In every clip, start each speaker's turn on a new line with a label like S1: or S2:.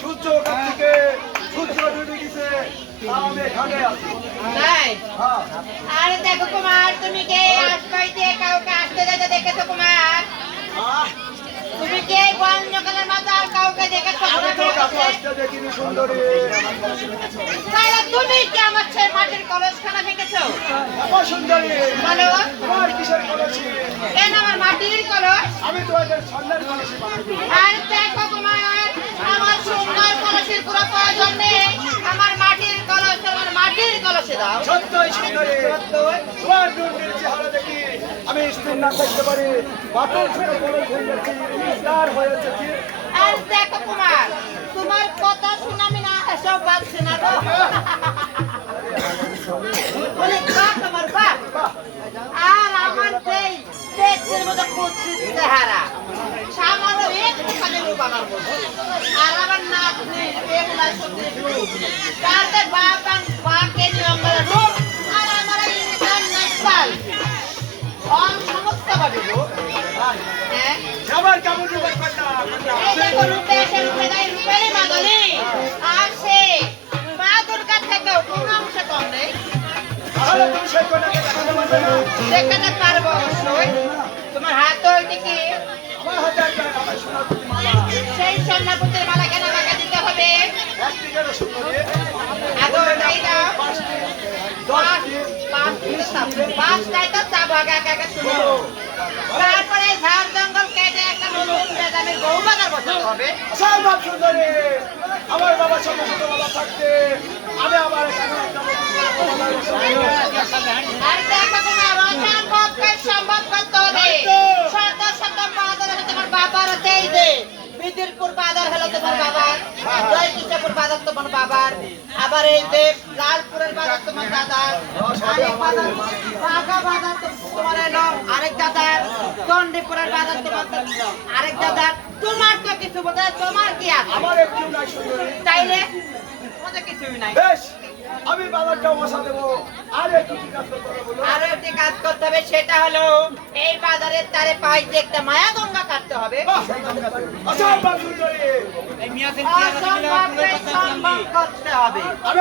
S1: সূর্য ওখান থেকে সূর্য ডুবে গেছে আমি এখানে আছি। হ্যাঁ।
S2: আরে দেখো কুমার তুমি কে? কাউকে আসতে যেতে দেখেছ কুমার? তুমি কে? এই বন জঙ্গলের মাঝে আর কাউকে দেখেছ
S1: আমি তো কাকু আসতে দেখিনি সুন্দরী।
S2: তাহলে তুমি কি আমার মাটির কলসখানা ভেঙেছো?
S1: আমার সুন্দরী
S2: বলো।
S1: তোমার কিসের করেছি
S2: কেন আমার মাটির কলস?
S1: আমি তোমাদের
S2: আর দেখো মাটির দাও
S1: সত্যই সুন্দরী তোমার দুর্নীতির চেহারা দেখি। আমি স্থির না থাকতে পারি। বাটন ছোট বড় হয়ে যাচ্ছি তার হয়েছে কি?
S2: আর দেখো কুমার তোমার কথা শুনামি না এসব বাজছে না গো। বলে বাপ আমার বাপ আর আমার সেই পেটের মতো কুচিত চেহারা সামান্য একটুখানি রূপ আমার মধ্যে আর আমার নাতনি বেগুলাই সত্যি রূপ বাপ
S1: সবার রূপের কন্যা
S2: এই দেখো রূপে এসে রূপে গায়ে রূপেরই মাদলি। আর সে মা দুর্গা থেকেও কোনো অংশে কম নেই।
S1: তাহলে তুমি সেই কন্যাকে দেখাতে পারবে না?
S2: সেখানে পারব অবশ্যই। তোমার হাত ওইদিকে
S1: আমার হাতে একটা আমার সোনার মালা।
S2: সেই সন্ন্যাপুত্রের মালা কেন টাকা দিতে হবে।
S1: একদিকে না সুন্দরী
S2: আগে ওটাই দাও।
S1: পাঁচটি দশটি
S2: পাঁচটি পাঁচটাই তো একা একা শুনো হবে।
S1: অসম্ভব সুন্দরী আমার বাবার সঙ্গে বাবা থাকতে আমি আমার এখানে একটা নতুন করে বাবা বানিয়েছি।
S2: আর দেখো তোমার অসম্ভবকে সম্ভব করতে হবে। শত শত বাজার হলো তোমার বাবার আছে এই যে বিদিরপুর বাজার হলো তোমার বাবার। জয়কৃষ্ণপুর বাজার তোমার বাবার। আবার এই যে লালপুরের বাজার তোমার দাদার। আরেক বাজার বাঘা বাজার তোমার এলো আরেক দাদার। চণ্ডীপুরের বাজার তোমার আরেক দাদার। তোমার তো কিছু বলতে তোমার কি আছে?
S1: আমার একটু নাই সুন্দরী
S2: তাইলে? তোমাদের কিছুই নাই।
S1: বেশ আমি বাজারটা বসা দেবো। আর একটু কি কাজ করতে হবে বলো?
S2: আরও একটি কাজ করতে হবে সেটা হলো এই বাজারের তারে পাশ একটা মায়া গঙ্গা কাটতে হবে!
S1: অসম্ভব সুন্দরী
S2: অসম্ভবকে সম্ভব করতে হবে।
S1: আর।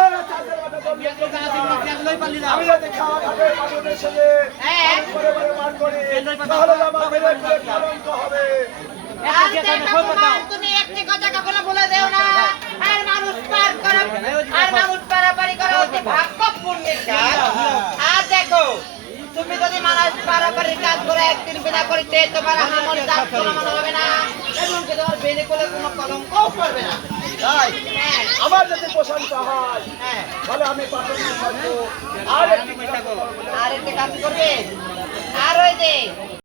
S1: আমি যদি খাওয়া খাবে পাগলের ছেলে
S2: হ্যাঁ।
S1: করে করে। মার করি তাহলে আমার মেরে করে কলঙ্ক হবে
S2: আর দেখো কুমার, তুমি একটি কথা কখনো বলে দেও না। আর মানুষ পার করো আর মানুষ পারাপারি করো অতি ভাগ্য কাজ। আর দেখো তুমি যদি মানুষ পারাপারির কাজ করে একদিন বিনা করিতে তোমার আমার দাঁত কোনো মনে হবে না। এবং তোমার বেনে কোলে কোনো কলঙ্ক পড়বে না। হ্যাঁ।
S1: আমার যদি প্রশংসা হয় তাহলে আমি আর একটু করব
S2: কাজ করবে? আর ওই যে